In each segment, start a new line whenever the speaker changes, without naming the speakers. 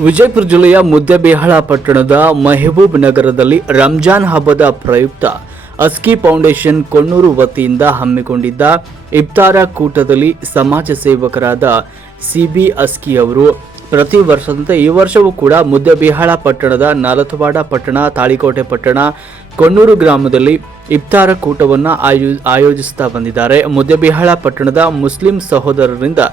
ವಿಜಯಪುರ ಜಿಲ್ಲೆಯ ಮುದ್ದೆಬಿಹಾಳ ಪಟ್ಟಣದ ಮೆಹಬೂಬ್ ನಗರದಲ್ಲಿ ರಂಜಾನ್ ಹಬ್ಬದ ಪ್ರಯುಕ್ತ ಅಸ್ಕಿ ಫೌಂಡೇಶನ್ ಕೊಣ್ಣೂರು ವತಿಯಿಂದ ಹಮ್ಮಿಕೊಂಡಿದ್ದ ಇಫ್ತಾರ ಕೂಟದಲ್ಲಿ ಸಮಾಜ ಸೇವಕರಾದ ಸಿಬಿ ಅಸ್ಕಿ ಅವರು. ಪ್ರತಿ ವರ್ಷದಂತೆ ಈ ವರ್ಷವೂ ಕೂಡ ಮುದ್ದೆಬಿಹಾಳ ಪಟ್ಟಣದ ನಾಲತವಾಡ ಪಟ್ಟಣ, ತಾಳಿಕೋಟೆ ಪಟ್ಟಣ, ಕೊಣ್ಣೂರು ಗ್ರಾಮದಲ್ಲಿ ಇಫ್ತಾರ ಕೂಟವನ್ನು ಆಯೋ ಆಯೋಜಿಸುತ್ತಾ ಬಂದಿದ್ದಾರೆ. ಮುದ್ದೆಬಿಹಾಳ ಪಟ್ಟಣದ ಮುಸ್ಲಿಂ ಸಹೋದರರಿಂದ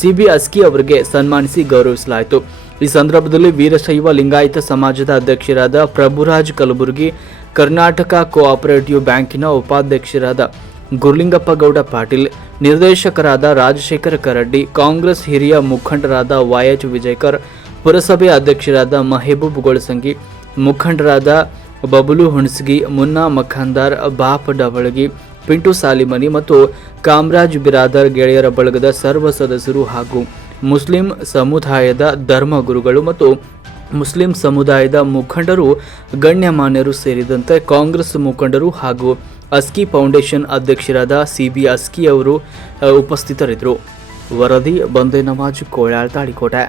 ಸಿಬಿ ಅಸ್ಕಿ ಅವರಿಗೆ ಸನ್ಮಾನಿಸಿ ಗೌರವಿಸಲಾಯಿತು. ಈ ಸಂದರ್ಭದಲ್ಲಿ ವೀರಶೈವ ಲಿಂಗಾಯತ ಸಮಾಜದ ಅಧ್ಯಕ್ಷರಾದ ಪ್ರಭುರಾಜ್ ಕಲಬುರ್ಗಿ, ಕರ್ನಾಟಕ ಕೋಆಪರೇಟಿವ್ ಬ್ಯಾಂಕಿನ ಉಪಾಧ್ಯಕ್ಷರಾದ ಗುರುಲಿಂಗಪ್ಪ ಗೌಡ ಪಾಟೀಲ್, ನಿರ್ದೇಶಕರಾದ ರಾಜಶೇಖರ ಕರಡ್ಡಿ, ಕಾಂಗ್ರೆಸ್ ಹಿರಿಯ ಮುಖಂಡರಾದ ವೈಎಚ್ ವಿಜಯಕರ್, ಪುರಸಭೆ ಅಧ್ಯಕ್ಷರಾದ ಮಹಬೂಬ್ ಗೊಳಸಂಗಿ, ಮುಖಂಡರಾದ ಬಬಲು ಹುಣಸಗಿ, ಮುನ್ನಾ ಮಖಾಂದಾರ್, ಬಾಪ್ ಡವಳಗಿ ಪಿಂಟು ಸಾಲಿಮನಿ ಮತ್ತು ಕಾಮರಾಜ್ ಬಿರಾದರ್ ಗೆಳೆಯರ ಬಳಗದ ಸರ್ವ ಸದಸ್ಯರು ಹಾಗೂ ಮುಸ್ಲಿಂ ಸಮುದಾಯದ ಧರ್ಮಗುರುಗಳು ಮತ್ತು ಮುಸ್ಲಿಂ ಸಮುದಾಯದ ಮುಖಂಡರು, ಗಣ್ಯಮಾನ್ಯರು ಸೇರಿದಂತೆ ಕಾಂಗ್ರೆಸ್ ಮುಖಂಡರು ಹಾಗೂ ಅಸ್ಕಿ ಫೌಂಡೇಶನ್ ಅಧ್ಯಕ್ಷರಾದ ಸಿ ಬಿ ಅಸ್ಕಿ ಅವರು ಉಪಸ್ಥಿತರಿದ್ದರು. ವರದಿ, ಬಂದೆ ನಮಾಜ್ ಕೋಳ್ಯಾಳ್ ತಾಳಿಕೋಟೆ.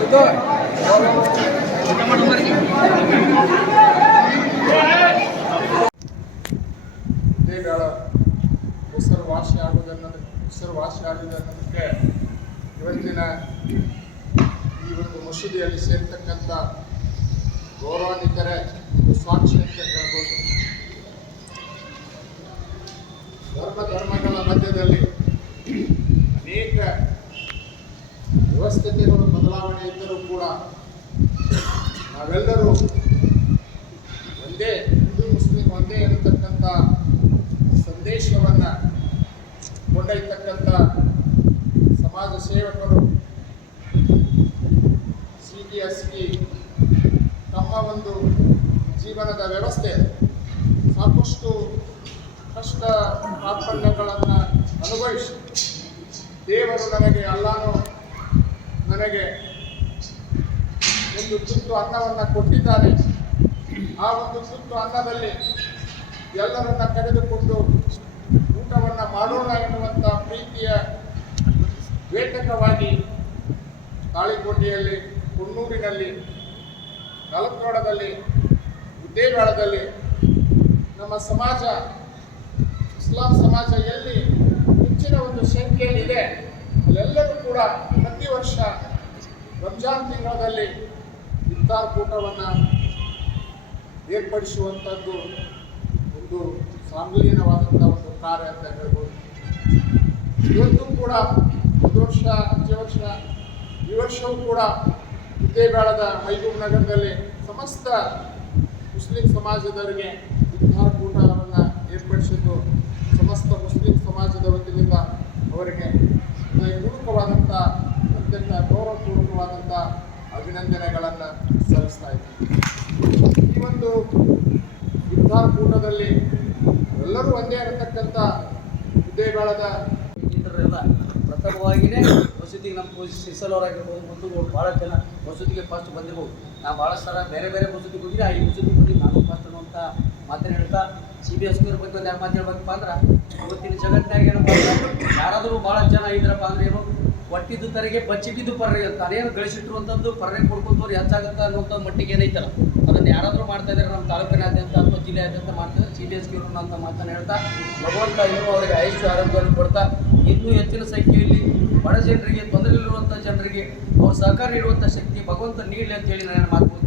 ಫೋಟೋ
ದೇಗಳ ಹೆಸರುವಾಸಿ ಆಗುವುದನ್ನೋದು ಹೆಸರುವಾಸಿ ಆಗಿದೆ ಅನ್ನೋದಕ್ಕೆ ಇವತ್ತಿನ ಈ ಒಂದು ಮಸೀದಿಯಲ್ಲಿ ಸೇರ್ತಕ್ಕಂಥ ಗೌರವಾನ್ವಿತರೆ ಸಾಕ್ಷಿ ಅಂತ ಹೇಳ್ಬೋದು ಧರ್ಮ ಧರ್ಮಗಳ ಮಧ್ಯದಲ್ಲಿ ವ್ಯವಸ್ಥೆಗಳು, ಬದಲಾವಣೆ ಇದ್ದರೂ ಕೂಡ ನಾವೆಲ್ಲರೂ ಒಂದೇ ಹಿಂದೂ, ಮುಸ್ಲಿಂ ಒಂದೇ ಇರತಕ್ಕಂಥ ಸಂದೇಶವನ್ನ ಕೊಂಡೊಯ್ತಕ್ಕಂಥ ಸಮಾಜ ಸೇವಕರು ಸಿ ಬಿ ಎಸ್ ಪಿ ತಮ್ಮ ಒಂದು ಜೀವನದ ವ್ಯವಸ್ಥೆ. ಸಾಕಷ್ಟು ಕಷ್ಟ ಪ್ರಾಬಲ್ಯಗಳನ್ನು ಅನುಭವಿಸಿ ದೇವರು ನನಗೆ ಅಲ್ಲಾನು ನನಗೆ ಒಂದು ತುತ್ತು ಅನ್ನವನ್ನು ಕೊಟ್ಟಿದ್ದಾನೆ ಆ ಒಂದು ತುತ್ತು ಅನ್ನದಲ್ಲಿ ಎಲ್ಲರನ್ನ ಕರೆದುಕೊಂಡು ಊಟವನ್ನು ಮಾಡೋಣ ಎನ್ನುವಂಥ ಪ್ರೀತಿಯ ವೇತಕವಾಗಿ ತಾಳಿಕೋಟೆಯಲ್ಲಿ ಕುನ್ನೂರಿನಲ್ಲಿ ನಲತ್ವಾಡದಲ್ಲಿ ಉದ್ದೇಗಾಳದಲ್ಲಿ ನಮ್ಮ ಸಮಾಜ, ಇಸ್ಲಾಂ ಸಮಾಜ ಎಲ್ಲಿ ಹೆಚ್ಚಿನ ಒಂದು ಸಂಖ್ಯೆಯಲ್ಲಿದೆ, ಅಲ್ಲೆಲ್ಲರೂ ಕೂಡ ವರ್ಷ ರಂಜಾನ್ ತಿಂಗಳಲ್ಲಿ ಇಫ್ತಾರ್ ಕೂಟವನ್ನು ಏರ್ಪಡಿಸುವಂಥದ್ದು ಒಂದು ಸಾಂಗ್ಲೀನವಾದಂಥ ಒಂದು ಕಾರ್ಯ ಅಂತ ಹೇಳ್ಬೋದು. ಇವತ್ತು ಕೂಡ ಒಂದು ವರ್ಷ ಅಂಚೆ ವರ್ಷ, ಈ ವರ್ಷವೂ ಕೂಡ ಉದ್ದೇಬಾಳದ ಮೈದೂರು ನಗರದಲ್ಲಿ ಸಮಸ್ತ ಮುಸ್ಲಿಂ ಸಮಾಜದವರಿಗೆ ಇಫ್ತಾರ್ ಕೂಟವನ್ನು ಏರ್ಪಡಿಸಿದ್ದು, ಸಮಸ್ತ ಮುಸ್ಲಿಂ ಸಮಾಜದ ವತಿಯಿಂದ ಅವರಿಗೆ ಪೂರ್ವಕವಾದಂಥ ಅತ್ಯಂತ ಗೌರವಪೂರ್ವಕವಾದಂಥ ಅಭಿನಂದನೆಗಳನ್ನು ಸಲ್ಲಿಸ್ತಾ ಇದ್ದೀನಿ. ಈ ಒಂದು ಯುದ್ಧಾಪೂರ್ಣದಲ್ಲಿ ಎಲ್ಲರೂ ಒಂದೇ ಇರತಕ್ಕಂಥ ಹುದ್ದೆಗಳದ
ಇದ್ರಲ್ಲ ಪ್ರಥಮವಾಗಿಯೇ ವಸತಿಗೆ ನಮ್ಮ ಸಿಸಲವರಾಗಿರ್ಬೋದು ಮುಂದೆ ಭಾಳ ಜನ ವಸತಿಗೆ ಫಸ್ಟ್ ಬಂದಿರ್ಬೋದು. ನಾವು ಭಾಳ ಸಲ ಬೇರೆ ಬೇರೆ ಮಸೂದಿಗೆ ಹೋಗಿದ್ರೆ ಆ ಈ ಮಸೂದಿಗೆ ಬಂದಿದ್ದು ನಾನು ಫಸ್ಟ್ ಅನ್ನುವಂಥ ಮಾತನ್ನು ಹೇಳ್ತಾ ಸಿ ಬಿ ಎಸ್ ಬಗ್ಗೆ ಒಂದು ಎರಡು ಮಾತು ಹೇಳ್ಬೇಕಪ್ಪ ಅಂದ್ರೆ, ಇವತ್ತಿನ ಜಗತ್ತಿನಾಗ ಏನಪ್ಪ ಯಾರಾದರೂ ಭಾಳ ಜನ ಇದ್ರಪ್ಪ ಅಂದ್ರೆ ಏನು? ಒಟ್ಟಿದ್ದು ತರಿಗೆ ಬಚ್ಚಿಟ್ಟಿದ್ದು ಪರ್ರೆ ತಾನೇನು ಗಳಿಸಿಟ್ಟಿರುವಂಥದ್ದು ಪರ್ರೆ ಕೊಡ್ಕೊಂತವ್ರು ಹೆಚ್ಚಾಗುತ್ತೆ ಅನ್ನುವಂಥ ಮಟ್ಟಿಗೆ ಏನೈತಲ್ಲ? ಅದನ್ನು ಯಾರಾದರೂ ಮಾಡ್ತಾ ಇದ್ದಾರೆ ನಮ್ಮ ತಾಲೂಕಿನಾದ್ಯಂತ ಅಥವಾ ಜಿಲ್ಲೆಯಾದ್ಯಂತ ಮಾಡ್ತಾರೆ. ಸಿ ಡಿ ಎಸ್ ಅಂತ ಮಾತನ್ನು ಹೇಳ್ತಾ, ಭಗವಂತ ಇನ್ನೂ ಅವರಿಗೆ ಆಯುಷ್ಯ, ಆರೋಗ್ಯವನ್ನು ಕೊಡ್ತಾ, ಇನ್ನೂ ಹೆಚ್ಚಿನ ಸಂಖ್ಯೆಯಲ್ಲಿ ಬಡ ಜನರಿಗೆ ತೊಂದರೆ ಇರುವಂಥ ಜನರಿಗೆ ಅವ್ರು ಸಹಕಾರ ನೀಡುವಂಥ ಶಕ್ತಿ ಭಗವಂತ ನೀಡಲಿ ಅಂತ ಹೇಳಿ ನಾನು ಮಾತು